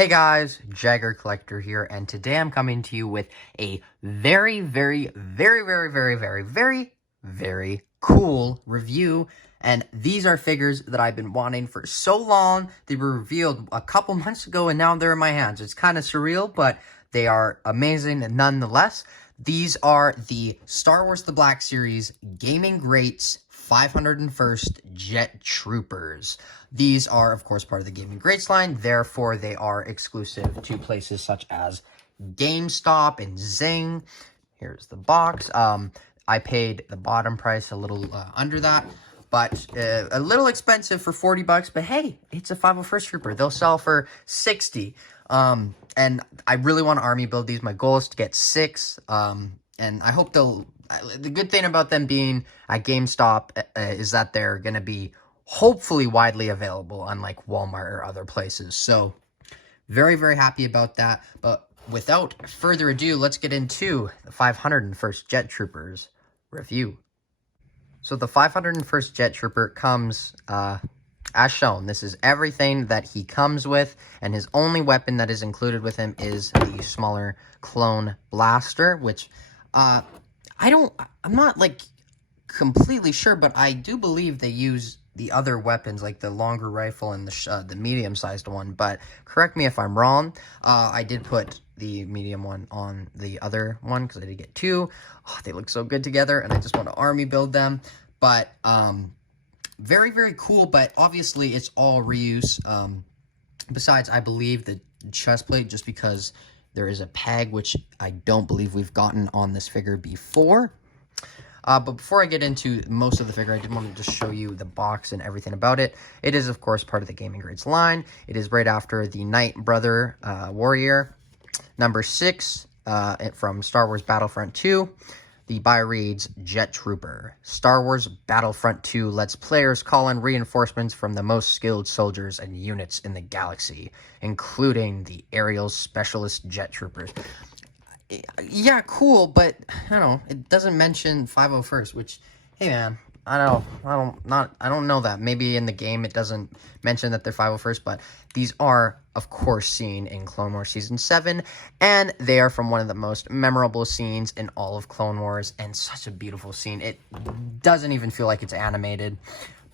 Hey guys, Jagger Collector here, and today I'm coming to you with a very cool review. And these are figures that I've been wanting for so long. They were revealed a couple months ago, and now they're in my hands. It's kind of surreal, but they are amazing nonetheless. These are the Star Wars The Black Series Gaming Greats 501st Jet Troopers. These are, of course, part of the Gaming Greats line, therefore they are exclusive to places such as GameStop and Zing. Here's the box. I paid the bottom price a little under that, but a little expensive for 40 bucks, but hey, it's a 501st Trooper. They'll sell for 60. And I really want to army build these. My goal is to get 6, and I hope they'll... The good thing about them being at GameStop is that they're going to be hopefully widely available, unlike Walmart or other places. So, very happy about that. But without further ado, let's get into the 501st Jet Troopers review. So the 501st Jet Trooper comes... as shown, this is everything that he comes with, and his only weapon that is included with him is the smaller clone blaster, which, I'm not, like, completely sure, but I do believe they use the other weapons, like the longer rifle and the medium-sized one, but correct me if I'm wrong. I did put the medium one on the other one, because I did get 2. Oh, they look so good together, and I just want to army build them, but, very cool, but obviously it's all reuse. Besides, I believe the chest plate, just because there is a peg, which I don't believe we've gotten on this figure before. But before I get into most of the figure, I did want to just show you the box and everything about it. It is, of course, part of the Gaming Greats line. It is right after the Knight Brother Warrior, number 6, from Star Wars Battlefront 2. The buy reads, Jet Trooper. Star Wars Battlefront 2 lets players call in reinforcements from the most skilled soldiers and units in the galaxy, including the aerial specialist Jet Troopers. Yeah, cool, but, I don't know, it doesn't mention 501st, which, hey man, I don't know that. Maybe in the game it doesn't mention that they're 501st, but these are, of course, seen in Clone Wars Season 7, and they are from one of the most memorable scenes in all of Clone Wars, and such a beautiful scene. It doesn't even feel like it's animated,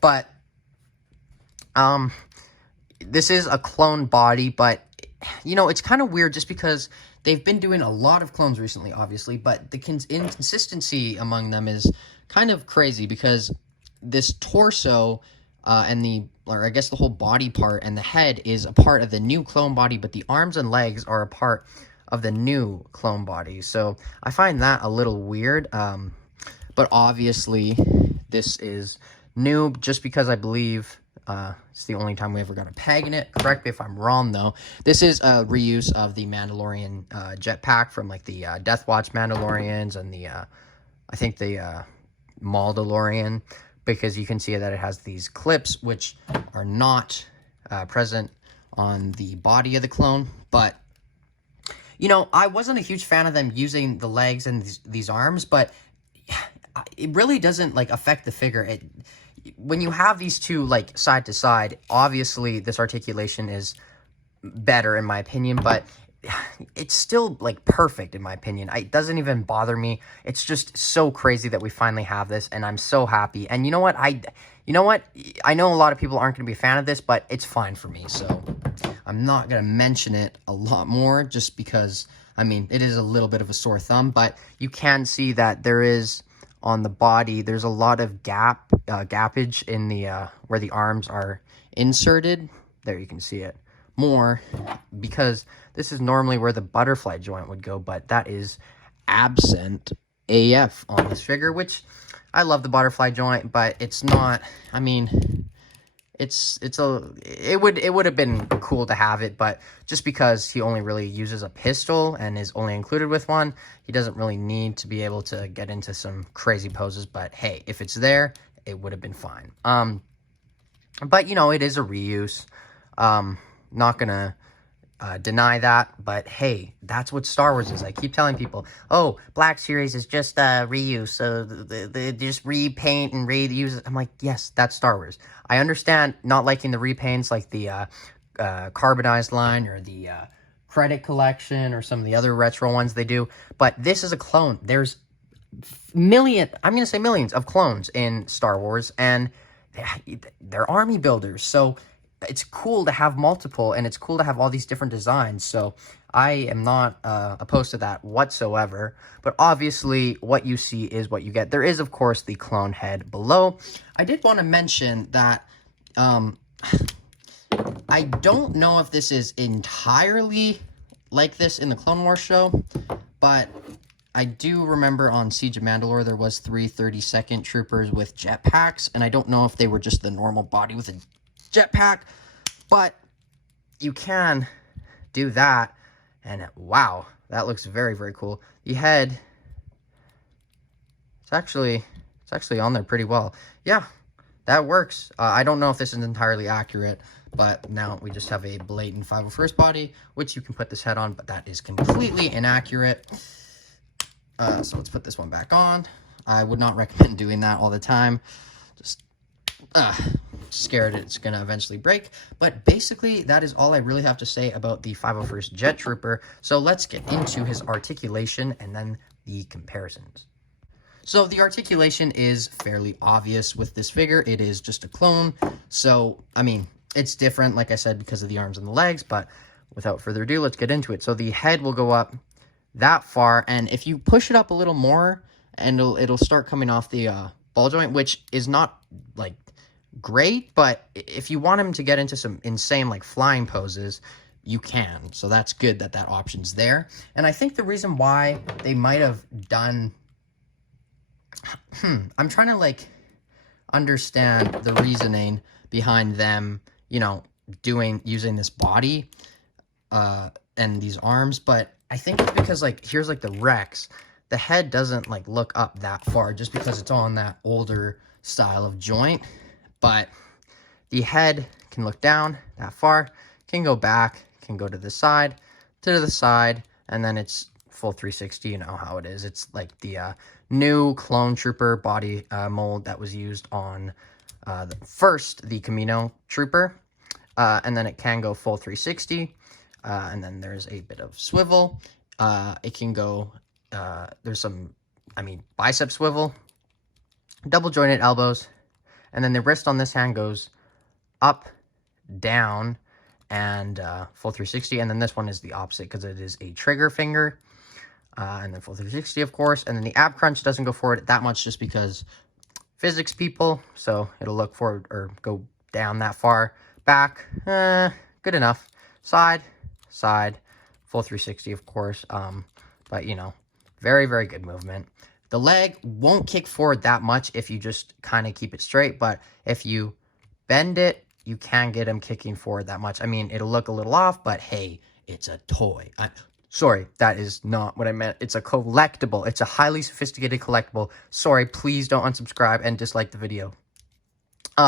but, this is a clone body, but, you know, it's kind of weird just because they've been doing a lot of clones recently, obviously, but the inconsistency among them is kind of crazy, because this torso or I guess the whole body part and the head is a part of the new clone body, but the arms and legs are a part of the new clone body. So I find that a little weird, but obviously this is new just because I believe it's the only time we ever got a peg in it. Correct me if I'm wrong, though. This is a reuse of the Mandalorian jetpack from, like, the Death Watch Mandalorians and the, I think the Maldalorian, because you can see that it has these clips, which are not present on the body of the clone. But, you know, I wasn't a huge fan of them using the legs and these arms, but it really doesn't, like, affect the figure. When you have these two, like, side to side, obviously this articulation is better in my opinion, but it's still, like, perfect in my opinion. It doesn't even bother me. It's just so crazy that we finally have this, and I'm so happy. And you know what? I know a lot of people aren't going to be a fan of this, but it's fine for me, so I'm not going to mention it a lot more, just because, I mean, it is a little bit of a sore thumb, but you can see that there is... on the body, there's a lot of gappage in the where the arms are inserted. There, you can see it more, because this is normally where the butterfly joint would go, but that is absent AF on this figure, which I love the butterfly joint, but it's not, I mean, it would have been cool to have it, but just because he only really uses a pistol and is only included with one, he doesn't really need to be able to get into some crazy poses. But hey, if it's there, it would have been fine. But you know, it is a reuse. Not gonna deny that, but hey, that's what Star Wars is. I keep telling people, oh, Black Series is just reuse, so they just repaint and reuse it. I'm like, yes, that's Star Wars. I understand not liking the repaints, like the carbonized line or the credit collection or some of the other retro ones they do. But this is a clone. There's I'm going to say millions of clones in Star Wars, and they're army builders. So it's cool to have multiple, and it's cool to have all these different designs. So I am not opposed to that whatsoever. But obviously, what you see is what you get. There is, of course, the clone head below. I did want to mention that I don't know if this is entirely like this in the Clone Wars show, but I do remember on Siege of Mandalore there was 3 32nd troopers with jetpacks, and I don't know if they were just the normal body with a jetpack, but you can do that, and wow, that looks very, very cool. The head, it's actually on there pretty well. Yeah, that works. I don't know if this is entirely accurate, but now we just have a blatant 501st body, which you can put this head on, but that is completely inaccurate. So let's put this one back on. I would not recommend doing that all the time. Just scared it's going to eventually break. But basically, that is all I really have to say about the 501st Jet Trooper. So let's get into his articulation and then the comparisons. So the articulation is fairly obvious with this figure. It is just a clone. So, I mean, it's different, like I said, because of the arms and the legs. But without further ado, let's get into it. So the head will go up that far, and if you push it up a little more, and it'll start coming off the ball joint, which is not like great, but if you want him to get into some insane like flying poses, you can. So that's good that that option's there. And I think the reason why they might have done I'm trying to like understand the reasoning behind them, you know, using this body and these arms, but I think it's because, like, here's, like, the Rex. The head doesn't, like, look up that far just because it's on that older style of joint. But the head can look down that far, can go back, can go to the side, and then it's full 360. You know how it is. It's, like, the new Clone Trooper body mold that was used on the Camino Trooper. And then it can go full 360. And then there's a bit of swivel. It can go, there's some, bicep swivel, double jointed elbows, and then the wrist on this hand goes up, down, and full 360. And then this one is the opposite because it is a trigger finger, and then full 360, of course. And then the ab crunch doesn't go forward that much just because physics, people. So it'll look forward or go down that far. Back, good enough. Side, full 360, of course, but, you know, very, very good movement. The leg won't kick forward that much if you just kind of keep it straight, but if you bend it, you can get him kicking forward that much. I mean, it'll look a little off, but hey, it's a toy. Sorry, that is not what I meant. It's a collectible. It's a highly sophisticated collectible. Sorry, please don't unsubscribe and dislike the video.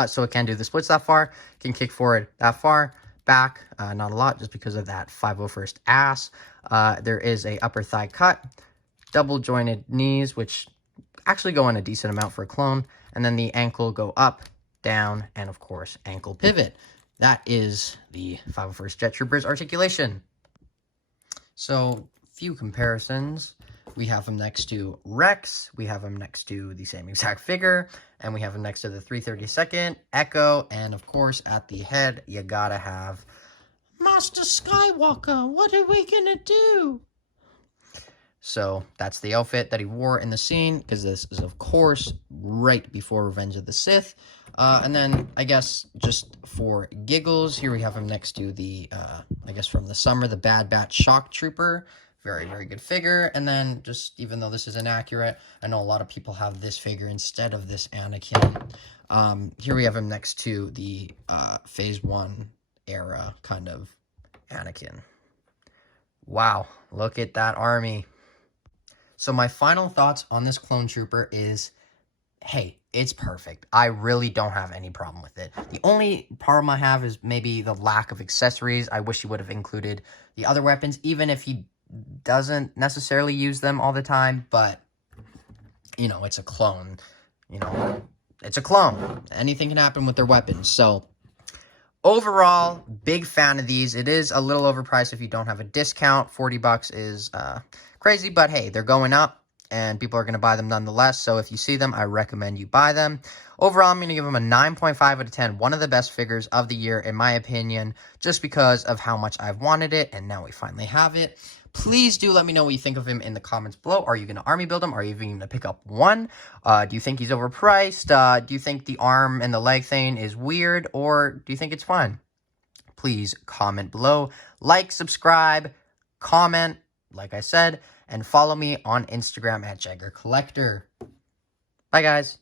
So it can do the splits that far, can kick forward that far. Back, not a lot, just because of that 501st ass. There is a upper thigh cut, double jointed knees, which actually go on a decent amount for a clone, and then the ankle go up, down, and of course, ankle pivot. That is the 501st Jet Trooper's articulation. So, few comparisons. We have him next to Rex, we have him next to the same exact figure, and we have him next to the 332nd, Echo, and of course, at the head, you gotta have Master Skywalker. What are we gonna do? So, that's the outfit that he wore in the scene, because this is, of course, right before Revenge of the Sith. And then, I guess, just for giggles, here we have him next to the, I guess from the summer, the Bad Batch Shock Trooper. Very, very good figure. And then, just even though this is inaccurate, I know a lot of people have this figure instead of this Anakin. Here we have him next to the Phase 1 era kind of Anakin. Wow, look at that army. So my final thoughts on this clone trooper is, hey, it's perfect. I really don't have any problem with it. The only problem I have is maybe the lack of accessories. I wish he would have included the other weapons, even if he doesn't necessarily use them all the time, but, you know, it's a clone. You know, it's a clone. Anything can happen with their weapons. So, Overall, big fan of these. It is a little overpriced if you don't have a discount. 40 bucks is crazy, but hey, they're going up and people are going to buy them nonetheless. So if you see them, I recommend you buy them. Overall, I'm going to give them a 9.5 out of 10. One of the best figures of the year, in my opinion, just because of how much I've wanted it, and now we finally have it. Please do let me know what you think of him in the comments below. Are you going to army build him? Are you even going to pick up one? Do you think he's overpriced? Do you think the arm and the leg thing is weird? Or do you think it's fine? Please comment below. Like, subscribe, comment, like I said, and follow me on Instagram at Jagger Collector. Bye, guys.